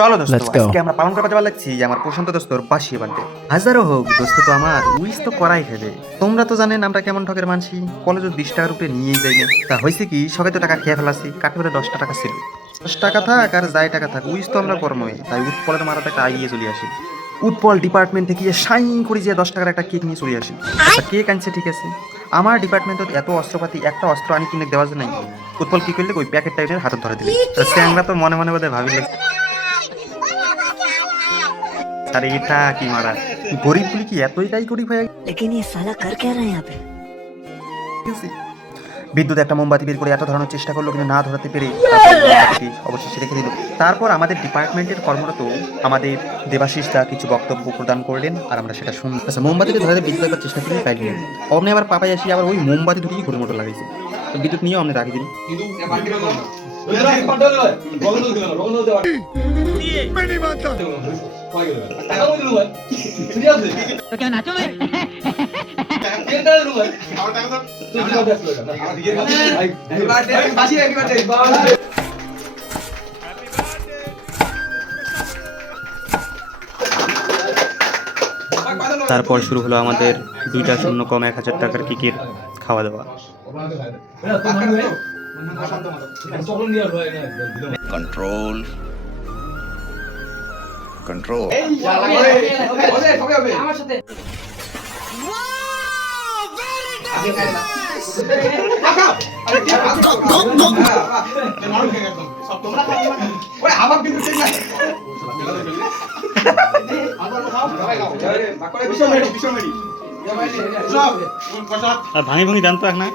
চলো দোস্ত, আজকে আমরা পালন করতে যাবার লাগছি আমার প্রশান্ত দোস্তর বাসি বার্থডে। হাজারও হোক দোস্ত, তো আমার উইস তো করাই খেবে। তোমরা তো জানেন আমরা কেমন ঠকের মানসি, কলেজ 20 টাকার উপরে নিয়েই যাই না। তা হয়েছে কি, সবাই তো টাকা খেয়ে ফেলাছি, কাটে করে 10টা টাকা ছিল। 10 টাকা থাক আর যাই টাকা থাক, উইস তো আমরা কর্মই। তাই উৎপলের মারাতে একটা আইয়ে চলে আসি। উৎপল ডিপার্টমেন্ট থেকে শাইন করে যে 10 টাকার একটা কেক নিয়ে চলে আসি। আচ্ছা কেক আনছে ঠিক আছে, আমার ডিপার্টমেন্টত এত অস্ত্রপাতি, একটা অস্ত্র আনি কিনে দেওয়া যায় নাই। উৎপল কি করলে ওই প্যাকেট টাইটের হাতে ধরে দিলে। স্যাংরা তো মনে মনে বোধহয় ভাবিলে আরে এটা কি মারা, গরিব বলি কি এতটাই গরিব হয়ে लेकिन ये साला कर क्या रहा है यहाँ पे। গেছি। বিদ্যুৎ একটা মোমবাতি বের করে এত ধরানোর চেষ্টা করলো কিন্তু না ধরাতে পেরে তারপর মোমবাতিটি অবশেষে রেখে দিল। তারপর আমাদের ডিপার্টমেন্টের কর্মরত আমাদের দেবাশিস দা কিছু বক্তব্য প্রদান করলেন আর আমরা সেটা শুনলাম। আচ্ছা মোমবাতিতে ধরাতে বিদ্যুৎ একবার চেষ্টা করি, পাইলি না। অমনি আবার পাপাই আসি আবার ওই মোমবাতি দুটি ঘুরে মোটর লাগাইছে। তো বিদ্যুৎ নিয়েও আমরা রাখি দিন। तो क्या नाचोगे? তারপর শুরু হলো আমাদের 2-0 1000 টাকার কেকের খাওয়া দাওয়া। Control. Control. ভাঙি ভাঙি জানতো এক না